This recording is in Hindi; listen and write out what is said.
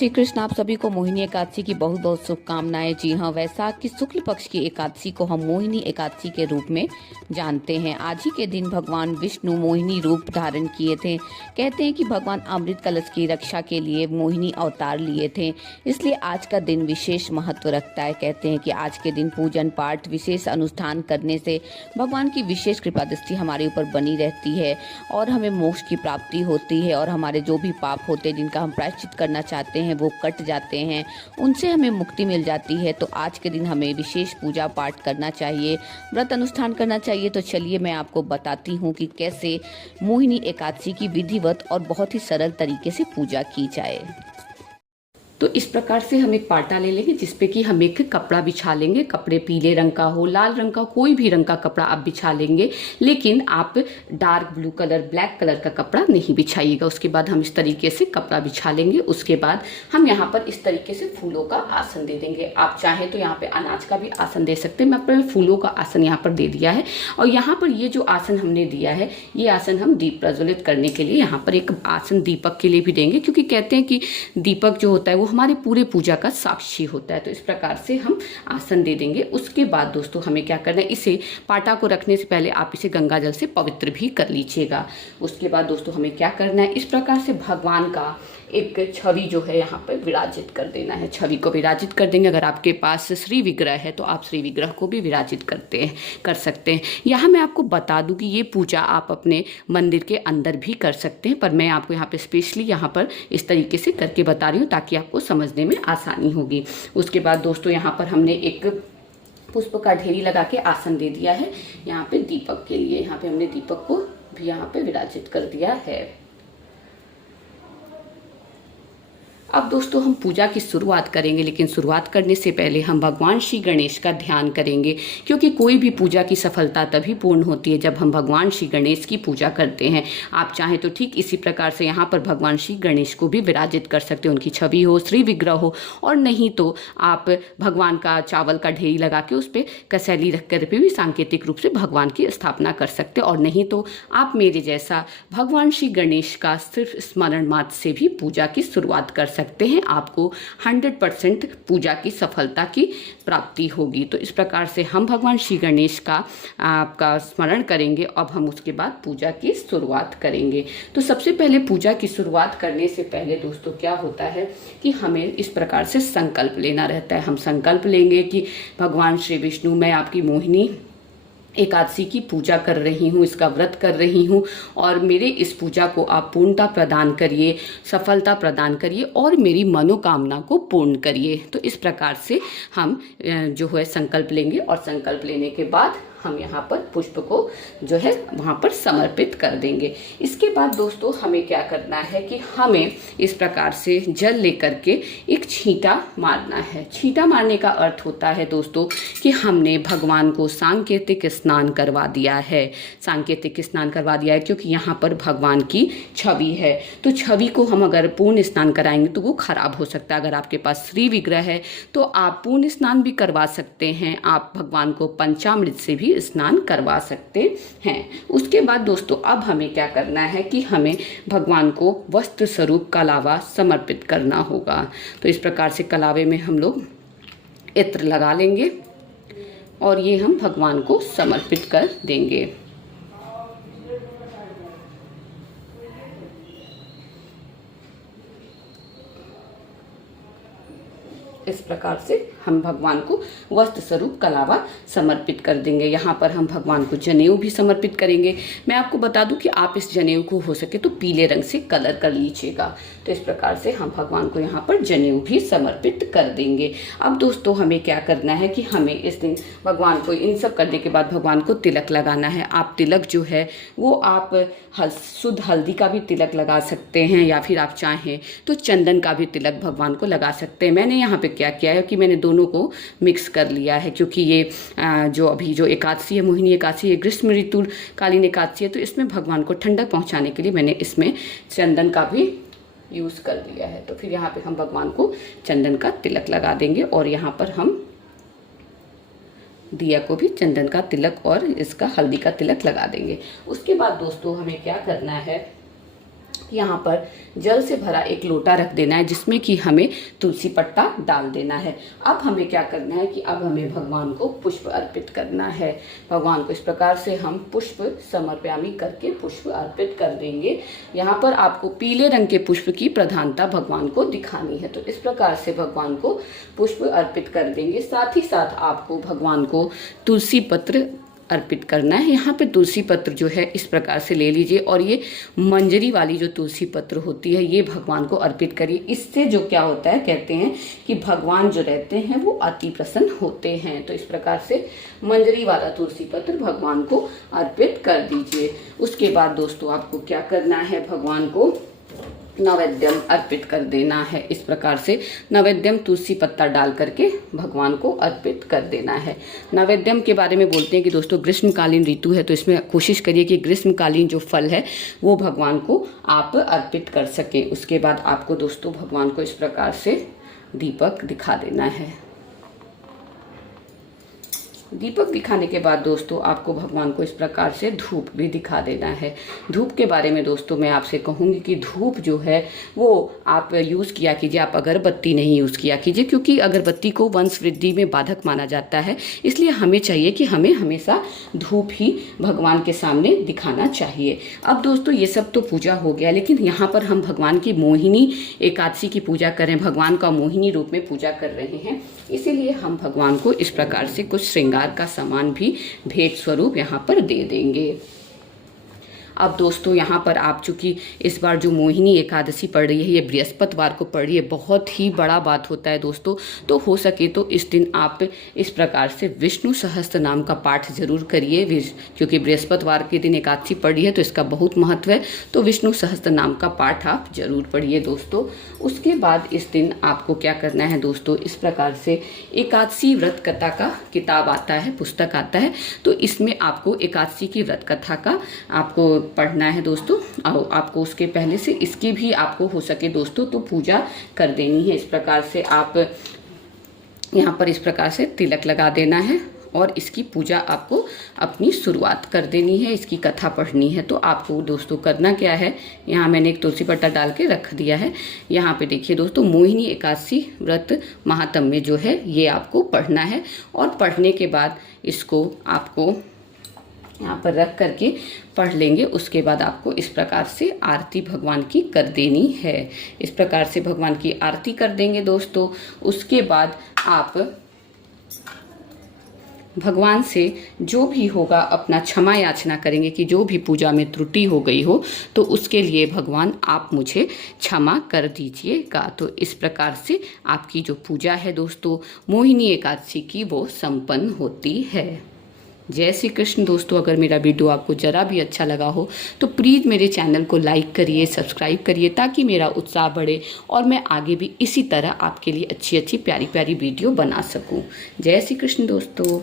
श्री कृष्ण। आप सभी को मोहिनी एकादशी की बहुत बहुत शुभकामनाएं। जी हाँ, वैशाख की शुक्ल पक्ष की एकादशी को हम मोहिनी एकादशी के रूप में जानते हैं। आज ही के दिन भगवान विष्णु मोहिनी रूप धारण किए थे। कहते हैं कि भगवान अमृत कलश की रक्षा के लिए मोहिनी अवतार लिए थे, इसलिए आज का दिन विशेष महत्व रखता है। कहते हैं कि आज के दिन पूजन पाठ विशेष अनुष्ठान करने से भगवान की विशेष कृपा दृष्टि हमारे ऊपर बनी रहती है और हमें मोक्ष की प्राप्ति होती है और हमारे जो भी पाप होते हैं जिनका हम प्रायश्चित करना चाहते हैं वो कट जाते हैं, उनसे हमें मुक्ति मिल जाती है। तो आज के दिन हमें विशेष पूजा पाठ करना चाहिए, व्रत अनुष्ठान करना चाहिए। तो चलिए मैं आपको बताती हूँ कि कैसे मोहिनी एकादशी की विधिवत और बहुत ही सरल तरीके से पूजा की जाए। तो इस प्रकार से हम एक पाटा ले लेंगे जिसपे कि हम एक कपड़ा बिछा लेंगे। कपड़े पीले रंग का हो, लाल रंग का, कोई भी रंग का कपड़ा आप बिछा लेंगे, लेकिन आप dark blue colour, black colour का कपड़ा नहीं बिछाइएगा। उसके बाद हम इस तरीके से कपड़ा बिछा लेंगे। उसके बाद हम यहाँ पर इस तरीके से फूलों का आसन दे देंगे। आप चाहें तो यहाँ पे अनाज का भी आसन दे सकते हैं। मैं अपने फूलों का आसन यहाँ पर दे दिया है और यहाँ पर ये जो आसन हमने दिया है, ये आसन हम दीप प्रज्वलित करने के लिए यहाँ पर एक आसन दीपक के लिए भी देंगे, क्योंकि कहते हैं कि दीपक जो होता है वो हमारे पूरे पूजा का साक्षी होता है। तो इस प्रकार से हम आसन दे देंगे। उसके बाद दोस्तों हमें क्या करना है, इसे पाटा को रखने से पहले आप इसे गंगा जल से पवित्र भी कर लीजिएगा। उसके बाद दोस्तों हमें क्या करना है, इस प्रकार से भगवान का एक छवि जो है यहाँ पर विराजित कर देना है। छवि को विराजित कर देंगे। अगर आपके पास श्री विग्रह है तो आप श्री विग्रह को भी विराजित कर सकते हैं। यहाँ मैं आपको बता दूं कि ये पूजा आप अपने मंदिर के अंदर भी कर सकते हैं, पर मैं आपको यहाँ पे स्पेशली यहाँ पर इस तरीके से करके बता रही हूँ ताकि आपको समझने में आसानी होगी। उसके बाद दोस्तों यहाँ पर हमने एक पुष्प का ढेरी लगा के आसन दे दिया है यहाँ पे दीपक के लिए। यहाँ पे हमने दीपक को भी यहाँ पे विराजित कर दिया है। अब दोस्तों हम पूजा की शुरुआत करेंगे, लेकिन शुरुआत करने से पहले हम भगवान श्री गणेश का ध्यान करेंगे, क्योंकि कोई भी पूजा की सफलता तभी पूर्ण होती है जब हम भगवान श्री गणेश की पूजा करते हैं। आप चाहें तो ठीक इसी प्रकार से यहाँ पर भगवान श्री गणेश को भी विराजित कर सकते हैं, उनकी छवि हो, श्री विग्रह हो, और नहीं तो आप भगवान का चावल का ढेरी लगा के उस पर कसैली रख कर भी सांकेतिक रूप से भगवान की स्थापना कर सकते हैं। और नहीं तो आप मेरे जैसा भगवान श्री गणेश का सिर्फ स्मरण मात्र से भी पूजा की शुरुआत कर सकते हैं। आपको 100% पूजा की सफलता की प्राप्ति होगी। तो इस प्रकार से हम भगवान श्री गणेश का आपका स्मरण करेंगे। अब हम उसके बाद पूजा की शुरुआत करेंगे। तो सबसे पहले पूजा की शुरुआत करने से पहले दोस्तों क्या होता है कि हमें इस प्रकार से संकल्प लेना रहता है। हम संकल्प लेंगे कि भगवान श्री विष्णु, मैं आपकी मोहिनी एकादशी की पूजा कर रही हूँ, इसका व्रत कर रही हूँ, और मेरे इस पूजा को आप पूर्णता प्रदान करिए, सफलता प्रदान करिए और मेरी मनोकामना को पूर्ण करिए। तो इस प्रकार से हम जो है संकल्प लेंगे और संकल्प लेने के बाद हम यहाँ पर पुष्प को जो है वहाँ पर समर्पित कर देंगे। इसके बाद दोस्तों हमें क्या करना है कि हमें इस प्रकार से जल लेकर के एक छींटा मारना है। छींटा मारने का अर्थ होता है दोस्तों कि हमने भगवान को सांकेतिक स्नान करवा दिया है। सांकेतिक स्नान करवा दिया है क्योंकि यहाँ पर भगवान की छवि है। तो छवि को हम अगर पूर्ण स्नान कराएंगे तो वो खराब हो सकता है। अगर आपके पास श्री विग्रह है तो आप पूर्ण स्नान भी करवा सकते हैं। आप भगवान को पंचामृत से भी स्नान करवा सकते हैं। उसके बाद दोस्तों अब हमें क्या करना है कि हमें भगवान को वस्त्र स्वरूप कलावा समर्पित करना होगा। तो इस प्रकार से कलावे में हम लोग इत्र लगा लेंगे और ये हम भगवान को समर्पित कर देंगे। इस प्रकार से हम भगवान को वस्त्र स्वरूप कलावा समर्पित कर देंगे। यहाँ पर हम भगवान को जनेऊ भी समर्पित करेंगे। मैं आपको बता दूं कि आप इस जनेऊ को हो सके तो पीले रंग से कलर कर लीजिएगा। तो इस प्रकार से हम भगवान को यहाँ पर जनेऊ भी समर्पित कर देंगे। अब दोस्तों हमें क्या करना है कि हमें इस दिन भगवान को इन सब करने के बाद भगवान को तिलक लगाना है। आप तिलक जो है वो आप शुद्ध हल्दी का भी तिलक लगा सकते हैं, या फिर आप चाहें तो चंदन का भी तिलक भगवान को लगा सकते हैं। मैंने यहाँ पे क्या किया है कि मैंने दोनों को मिक्स कर लिया है, क्योंकि ये जो अभी जो एकादशी है, मोहिनी एकादशी, ये ग्रीष्म ऋतु कालीन एकादशी है, तो इसमें भगवान को ठंडक पहुंचाने के लिए मैंने इसमें चंदन का भी यूज़ कर लिया है। तो फिर यहाँ पे हम भगवान को चंदन का तिलक लगा देंगे और यहाँ पर हम दिया को भी चंदन का तिलक और इसका हल्दी का तिलक लगा देंगे। उसके बाद दोस्तों हमें क्या करना है, यहाँ पर जल से भरा एक लोटा रख देना है जिसमें कि हमें तुलसी पत्ता डाल देना है। अब हमें क्या करना है कि अब हमें भगवान को पुष्प अर्पित करना है। भगवान को इस प्रकार से हम पुष्प समर्पयामि करके पुष्प अर्पित कर देंगे। यहाँ पर आपको पीले रंग के पुष्प की प्रधानता भगवान को दिखानी है, तो इस प्रकार से भगवान को पुष्प अर्पित कर देंगे। साथ ही साथ आपको भगवान को तुलसी पत्र अर्पित करना है। यहाँ पे तुलसी पत्र जो है इस प्रकार से ले लीजिए और ये मंजरी वाली जो तुलसी पत्र होती है ये भगवान को अर्पित करिए। इससे जो क्या होता है, कहते हैं कि भगवान जो रहते हैं वो अति प्रसन्न होते हैं। तो इस प्रकार से मंजरी वाला तुलसी पत्र भगवान को अर्पित कर दीजिए। उसके बाद दोस्तों आपको क्या करना है, भगवान को नैवेद्यम अर्पित कर देना है। इस प्रकार से नैवेद्यम तुलसी पत्ता डाल करके भगवान को अर्पित कर देना है। नैवेद्यम के बारे में बोलते हैं कि दोस्तों ग्रीष्मकालीन ऋतु है, तो इसमें कोशिश करिए कि ग्रीष्मकालीन जो फल है वो भगवान को आप अर्पित कर सकें। उसके बाद आपको दोस्तों भगवान को इस प्रकार से दीपक दिखा देना है। दीपक दिखाने के बाद दोस्तों आपको भगवान को इस प्रकार से धूप भी दिखा देना है। धूप के बारे में दोस्तों मैं आपसे कहूँगी कि धूप जो है वो आप यूज़ किया कीजिए, आप अगरबत्ती नहीं यूज़ किया कीजिए, क्योंकि अगरबत्ती को वंश वृद्धि में बाधक माना जाता है। इसलिए हमें चाहिए कि हमें हमेशा धूप ही भगवान के सामने दिखाना चाहिए। अब दोस्तों ये सब तो पूजा हो गया, लेकिन यहाँ पर हम भगवान की मोहिनी एकादशी की पूजा करें, भगवान का मोहिनी रूप में पूजा कर रहे हैं, इसीलिए हम भगवान को इस प्रकार से कुछ श्रृंगार का सामान भी भेंट स्वरूप यहाँ पर दे देंगे। अब दोस्तों यहाँ पर आप चूंकि इस बार जो मोहिनी एकादशी पड़ रही है ये बृहस्पतिवार को पड़ रही है, बहुत ही बड़ा बात होता है दोस्तों। तो हो सके तो इस दिन आप इस प्रकार से विष्णु सहस्त्र नाम का पाठ जरूर करिए, क्योंकि बृहस्पतिवार के दिन एकादशी पड़ रही है तो इसका बहुत महत्व है। तो विष्णु सहस्त्र नाम का पाठ आप जरूर पढ़िए दोस्तों। उसके बाद इस दिन आपको क्या करना है दोस्तों, इस प्रकार से एकादशी व्रत कथा का किताब आता है, पुस्तक आता है, तो इसमें आपको एकादशी की व्रत कथा का आपको पढ़ना है दोस्तों। और आपको उसके पहले से इसकी भी आपको हो सके दोस्तों तो पूजा कर देनी है। इस प्रकार से आप यहाँ पर इस प्रकार से तिलक लगा देना है और इसकी पूजा आपको अपनी शुरुआत कर देनी है, इसकी कथा पढ़नी है। तो आपको दोस्तों करना क्या है, यहाँ मैंने एक तुलसी पत्ता डाल के रख दिया है। यहाँ पे देखिए दोस्तों मोहिनी एकादशी व्रत महात्म्य जो है ये आपको पढ़ना है और पढ़ने के बाद इसको आपको यहाँ पर रख करके पढ़ लेंगे। उसके बाद आपको इस प्रकार से आरती भगवान की कर देनी है। इस प्रकार से भगवान की आरती कर देंगे दोस्तों। उसके बाद आप भगवान से जो भी होगा अपना क्षमा याचना करेंगे कि जो भी पूजा में त्रुटि हो गई हो तो उसके लिए भगवान आप मुझे क्षमा कर दीजिएगा। तो इस प्रकार से आपकी जो पूजा है दोस्तों मोहिनी एकादशी की वो संपन्न होती है। जय श्री कृष्ण दोस्तों। अगर मेरा वीडियो आपको ज़रा भी अच्छा लगा हो तो प्लीज़ मेरे चैनल को लाइक करिए, सब्सक्राइब करिए, ताकि मेरा उत्साह बढ़े और मैं आगे भी इसी तरह आपके लिए अच्छी अच्छी प्यारी प्यारी वीडियो बना सकूं। जय श्री कृष्ण दोस्तों।